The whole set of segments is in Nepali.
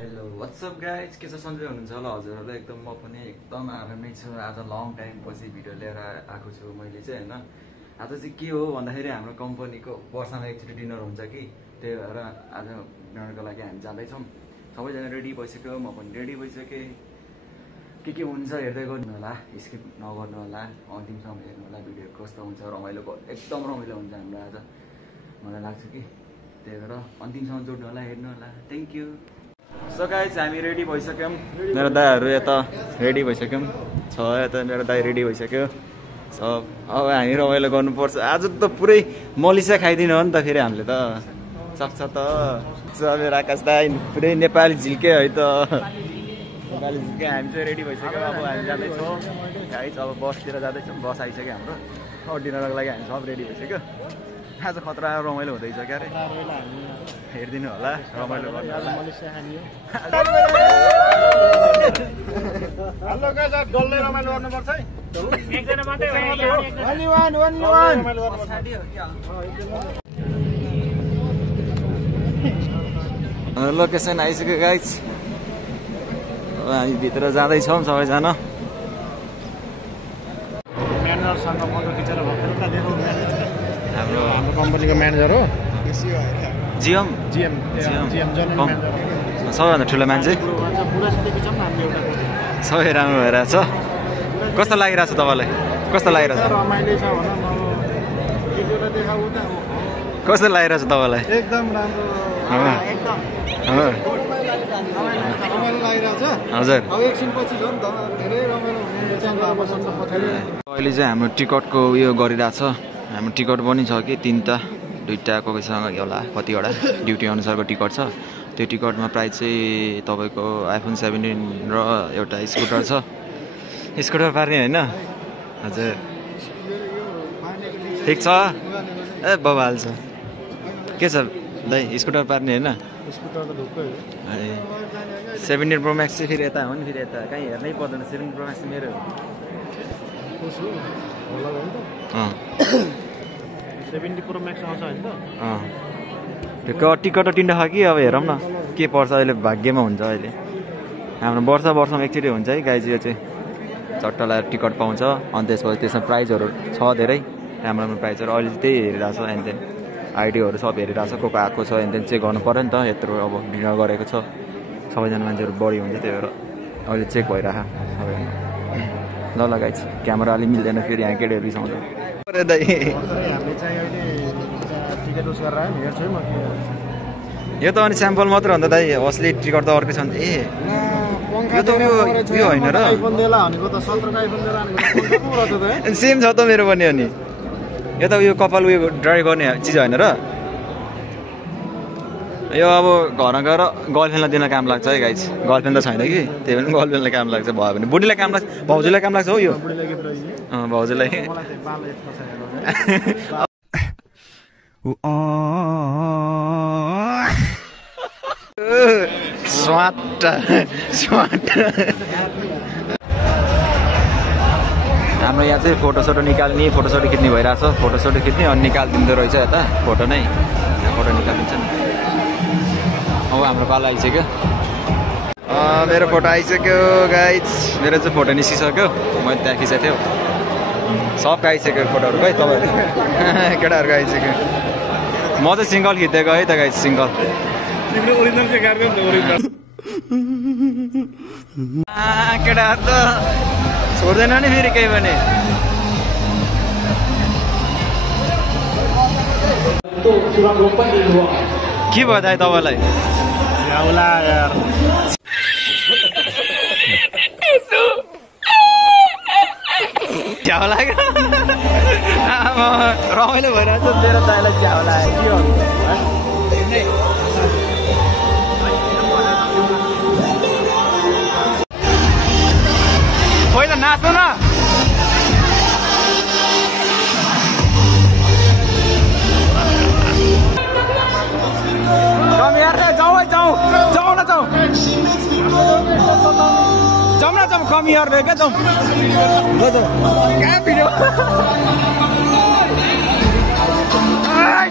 हेलो व्हाट्सअप गाइज के छ सन्चै हुनुहुन्छ होला हजुरहरुले एकदम म पनि एकदम आरामै छु। आज लङ टाइम पछि भिडियो लिएर आएको छु मैले चाहिँ हैन। आज चाहिँ के हो भन्दाखेरि हाम्रो कम्पनीको वर्षमा एकचोटि डिनर हुन्छ कि त्यही भएर आज डिनरको लागि हामी जाँदैछौँ। सबैजना रेडी भइसक्यो, म पनि रेडी भइसकेँ। के हुन्छ हेर्दै गर्नु होला, स्किप नगर्नु होला, अन्तिमसम्म हेर्नु होला। भिडियो कस्तो हुन्छ, रमाइलो एकदम रमाइलो हुन्छ हाम्रो आज मलाई लाग्छ कि, त्यही भएर अन्तिमसम्म जोड्नु होला, हेर्नु होला। Thank you. सो गाइज हामी रेडी भइसक्यौँ, मेरो दाइहरू यता रेडी भइसक्यौँ छ, यता मेरो दाइ रेडी भइसक्यो। सो अब हामी रमाइलो गर्नुपर्छ आज त, पुरै मलिसा खाइदिनु हो नि त फेरि हामीले त, सक्छ त। मेरो आकाश दाइ पुरै नेपाली झिल्के है त, नेपाली झिल्के। हामी चाहिँ रेडी भइसक्यो, अब हामी जाँदैछौँ गाइज, अब बसतिर जाँदैछौँ। बस आइसक्यो हाम्रो, अब डिनरको लागि हामी सब रेडी भइसक्यो। आज खतरा रमाइलो हुँदैछ क्या अरे, हेरिदिनु होला, रमाइलो गर्नु होला। हेलो गाइस, डल्लै रमाइलो गर्नुपर्छ है। एकजना मात्रै हो यहाँ, लोकेसन आइसक्यो गाइज, अब हामी भित्र जाँदैछौँ सबैजना। म्यानेजरसँग फोटो खिचेर भर्खर देखाउनु, हाम्रो कम्पनीको म्यानेजर हो, जिएम सबैभन्दा ठुलो मान्छे, सबै राम्रो भइरहेछ। कस्तो लागिरहेछ तपाईँलाई, कस्तो लागिरहेछ, कस्तो लागिरहेछ तपाईँलाई? एकदम राम्रो, हजुर। अब एकछिनपछि झन् धेरै रमाइलो हुने। अहिले चाहिँ हाम्रो टिकटको उयो गरिरहेछ, हाम्रो टिकट पनि छ कि 3टा 2टा कोसँग होला, कतिवटा ड्युटी अनुसारको टिकट छ। त्यो टिकटमा प्राइस चाहिँ तपाईँको आइफोन 17 र एउटा स्कुटर छ। स्कुटर पार्ने होइन? हजुर ठिक छ, ए बाबा हाल्छ। के छ दाइ, स्कुटर पार्ने होइन? 17 प्रो म्याक्स चाहिँ फेरि यता हो नि, फेरि यता कहीँ हेर्नै पर्दैन। 17 प्रो म्याक्स मेरो 70 प्रो म्याक्स आउँछ हैन त? त्यो टिकट टिन्डा छ कि, अब हेरौँ न के पर्छ। अहिले भाग्यमा हुन्छ, अहिले हाम्रो वर्षमा एकचोटि हुन्छ है गाइज। यो चाहिँ चट्ट लगाएर टिकट पाउँछ, अनि त्यसपछि त्यसमा प्राइजहरू छ धेरै राम्रो राम्रो प्राइजहरू। अहिले चाहिँ त्यही हेरिरहेछ, एनदेन आइडीहरू सब हेरिरहेछ, को आएको छ एनदेन चेक गर्नु पऱ्यो नि त। यत्रो अब डिनर गरेको छ, सबैजना मान्छेहरू बढी हुन्छ, त्यही भएर अहिले चेक भइरह सबैजना। ल ल गाइज, क्यामेरा अलिक मिल्दैन फेरि, यहाँ केटीहरू रिसाउँछ। हामीले चाहिँ अहिले टिकट उस गरेर आयो, हेर्छु है म के हुन्छ। यो त अनि स्याम्पल मात्र हो नि त दाइ, असली टिकट त अर्कै छ नि। ए यो त उयो होइन र, आइफोन देला भनेको त 17 को आइफोन देला भनेको त पो रहेछ त। सेम छ त मेरो पनि। अनि यो त उयो कपाल उयो ड्राई गर्ने चिज होइन र, यो अब घरमा गएर गर्लफ्रेन्डलाई दिन काम लाग्छ है गाइज। गर्लफ्रेन्ड त छैन कि, त्यही पनि गर्लफ्रेन्डलाई काम लाग्छ, भयो भने बुढीलाई काम लाग्छ, भाउजूलाई काम लाग्छ हो यो, भाउजूलाई। हाम्रो यहाँ चाहिँ फोटोसोटो निकाल्ने, फोटोसोटो खिच्ने भइरहेछ। फोटोसोटो खिच्ने अनि निकालिदिँदो रहेछ यता, फोटो नै यहाँ फोटो निकालिदिन्छ नि। अब हाम्रो पालो आइसक्यो, मेरो फोटो आइसक्यो गाइज। मेरो चाहिँ फोटो निस्किसक्यो, मैले त्यहाँ खिचेको थियो। सबको आइसक्यो फोटोहरू है, तपाईँहरू केटाहरूको आइसक्यो। म चाहिँ सिङ्गल खिचिदिएको है त गाइज, सिङ्गल। केटाहरू त छोड्दैन नि फेरि केही भने। के भयो दाइ तपाईँलाई? झ्याउ लाग्यो, रमाइलो भइरहेछ। मेरो दाइलाई झ्याउ लाग्यो, के हो पहिला नाच्नु न। जाउँ है, जाउँ जाउँ न, जाउँ जाउँ न, जाउँ कमी हेर्ने क्या, जाउँ कहाँ video. Hey!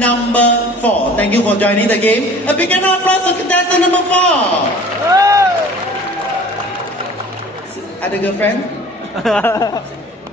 number 4. Thank you for joining the game. A big round of applause to contestant number 4. Ada girlfriend?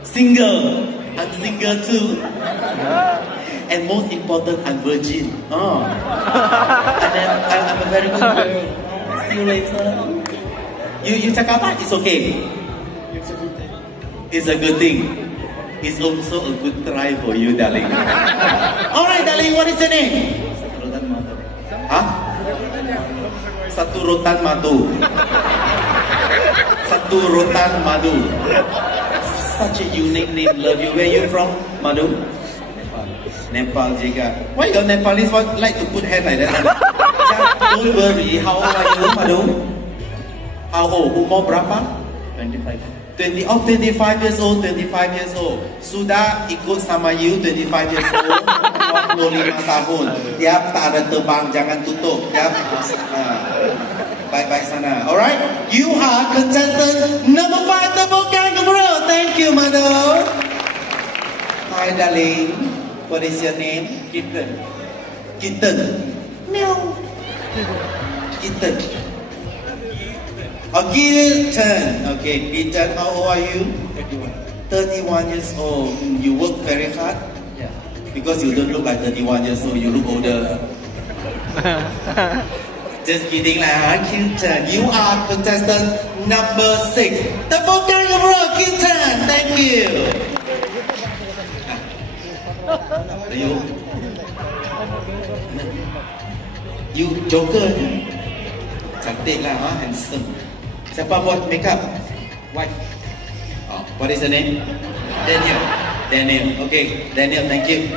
Single. I'm single too. And most important, I'm virgin. Oh. And then I'm a very good girl. See you later. You cakap apa? It's okay. It's a good thing. It's also a good try for you, darling. Alright, darling, what is your name? Huh? Satu rotan madu. Satu rotan madu. Such a unique name. Love you. Where you from, Madu? Nepal juga. Why your Nepalese like to put hand like that? Don't worry. How old are you, Madu? How old? Umur berapa? 25 years old. 25 years old. Sudah ikut sama you 25 years old. 25 tahun. Tiap tak ada terbang, jangan tutup. Tiap. Bye-bye sana. Alright? You are contestant number 5, Double Kangaroo. Thank you, Madu. Hi, darling. What is your name? Kitten. Kitten. Meow. Kitten. Oh, Kitten. Okay, Kitten. How old are you? 31 years old. You work very hard? Yeah. Because you don't look like 31 years old. You look older. Just kidding lah, Kitten. You are contestant number 6. Double Kangaroo, Kitten. Thank you. You Joker. Cantik lah, handsome. Siapa buat makeup? White. Oh, what is the name? Daniel. Daniel. Okay, Daniel. Thank you.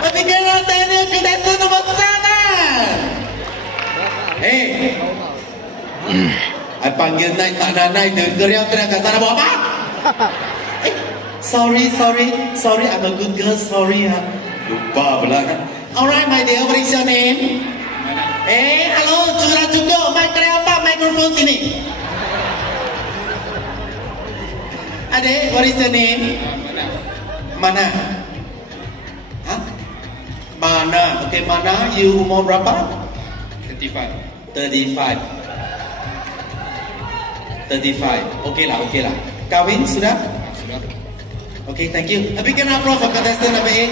Tapi kenapa Daniel contestant number 7? Hey, I panggil naik tak ada naik teriak kat sana buat apa? Hey, sorry, I'm a good girl, sorry ha. Lupa pula kan. Alright, my dear, what is your name? Eh, hello, curah cukup, mic apa? Microphone sini. Adik, what is your name? Mana? Hah? Mana? Okay, Mana, you umur berapa? 35. Okay lah. Kawin sudah? Okay, thank you. A big round of applause for contestant number 8.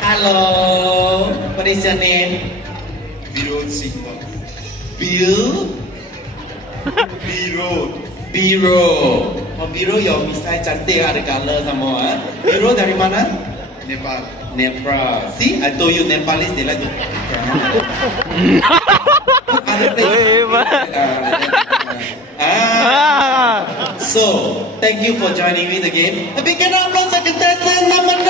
Hello. What is your name? Biro Singh. Biro. Oh, Biro, your misai cantik ada color semua. Biro dari mana? Nepal. See, I told you Nepalese they like to. So, thank you for joining me in the game. A big round of applause for contestant number 9.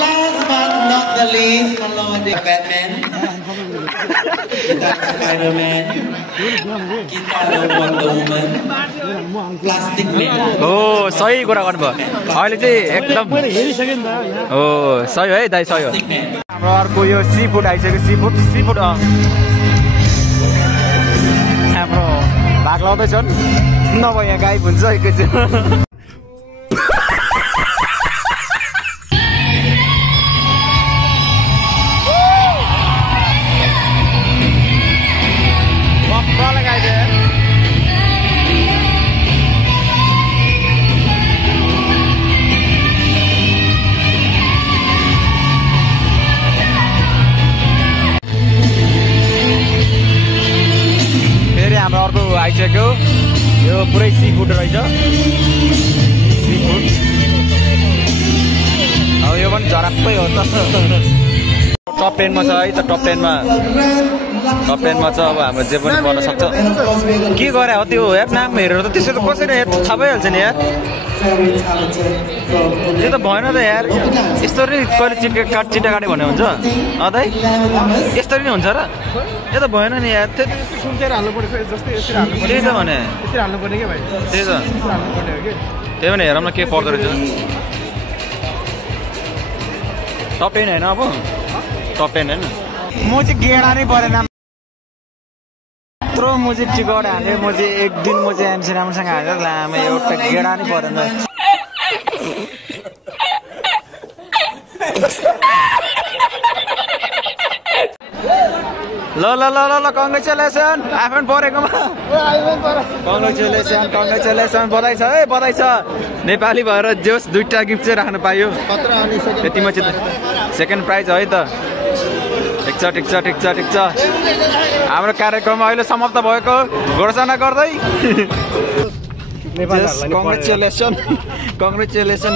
Last but not the least, hello, Batman. Kita Spider-Man. Kita Wonder Woman. Plastic Man. Oh, सही कुरा गर्नुभयो अहिले चाहिँ एकदम हो सही है दाइ सही हो हाम्रो अर्को यो सी फुड आइसक्यो सी फुड हाम्रो भाग लाउँदैछन् नभए यहाँ गाई हुन्छ एकैछिन हाम्रो अर्को आइसक्यो यो पुरै सी फुड रहेछ सी फुड अब यो पनि झराप्पै हो त टप 10 मा छ है त टप 10 मा छ अब हाम्रो जे पनि गर्न सक्छ के गरे हो त्यो यार नाम हेरेर त त्यसो त कसरी यार थाहा भइहाल्छ नि यार त्यो त भएन त यार यसरी कहिले चिट्टा काट्यो भने हुन्छ अदै यसरी नै हुन्छ र यो त भएन नि यार सुन्चेर हाल्नु पर्छ जस्तै यसरी हाल्नु पर्छ त्यही त भने यसरी हाल्नु पर्ने के भाइ त्यही त हाल्नु पर्ने हो के त्यही भने हेरौँ न के पर्दो रहेछ टप 10 हैन अब टप 10 हैन म चाहिँ गेडा नै परेन यत्रो म चाहिँ टिकट हालेँ म चाहिँ एक दिन म चाहिँ एमसी राम्रोसँग हालेर लामे एउटा गेडा नै परेन ल ल ल ल ल कङ्ग्रेचुलेसन आइफोन परेकोमा कङ्ग्रेचुलेसन बधाई छ है बधाई छ नेपाली भएर जोस् दुईटा गिफ्ट चाहिँ राख्न पाइयो त्यतिमा चाहिँ सेकेन्ड प्राइज है त ठिक छ हाम्रो कार्यक्रम अहिले समाप्त भएको घोषणा गर्दै कङ्ग्रेचुलेसन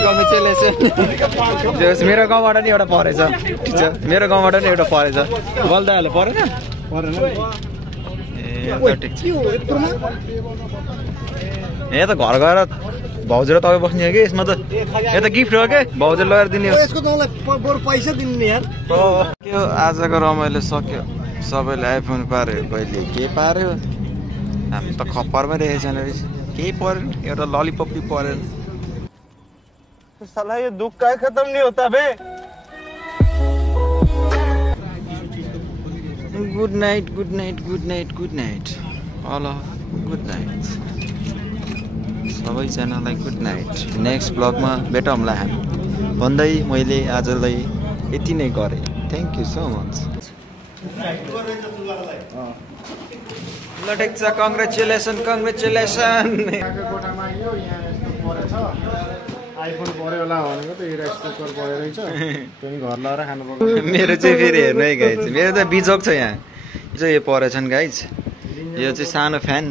जोस् मेरो गाउँबाट नि एउटा परेछ ठिक छ मेरो गाउँबाट नि एउटा परेछ बल्दाले परेन ए त घर गएर भाउजू र तपाईँ बस्ने हो कि यसमा त यो त गिफ्ट हो कि भाउजू लगेर दिने हो पैसा दिनु यार यो आजको रमाइलो सक्यो सबैले आइफोन पार्यो कहिले के पार्यो हामी त खप्परमै रहेको छैन रहेछ केही परेन एउटा ललिपप पनि परेन साला यो दुख काय खत्म नहीं होता bye good night all good night सबैजनालाई गुड नाइट नेक्स्ट ब्लगमा भेटौँला हामी भन्दै मैले आजलाई यति नै गरेँ थ्याङ्क यू सो मच ल ठिक छ कङ्ग्रेचुलेसन कोठामा आइयो यहाँ यस्तो परेछ आइफोन पऱ्यो होला भनेको त यो स्पिकर पऱ्यो रहेछ त्यो नि घर लगाएर खानु पर्छ मेरो चाहिँ फेरि हेर्नु है गाइज मेरो त बिजोक छ यहाँ चाहिँ यो परेछन् गाइज यो चाहिँ सानो फ्यान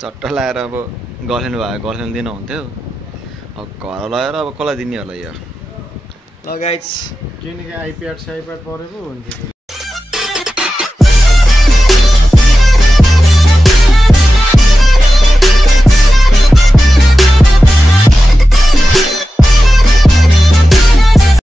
चट्ट लगाएर अब गर्लफ्रेन्ड भयो गर्लफ्रेन्ड दिन हुन्थ्यो अब घर लगाएर अब कसलाई दिने होला यो ल गाइज किनकि आइप्याड साइप्याड परेको हुन्थ्यो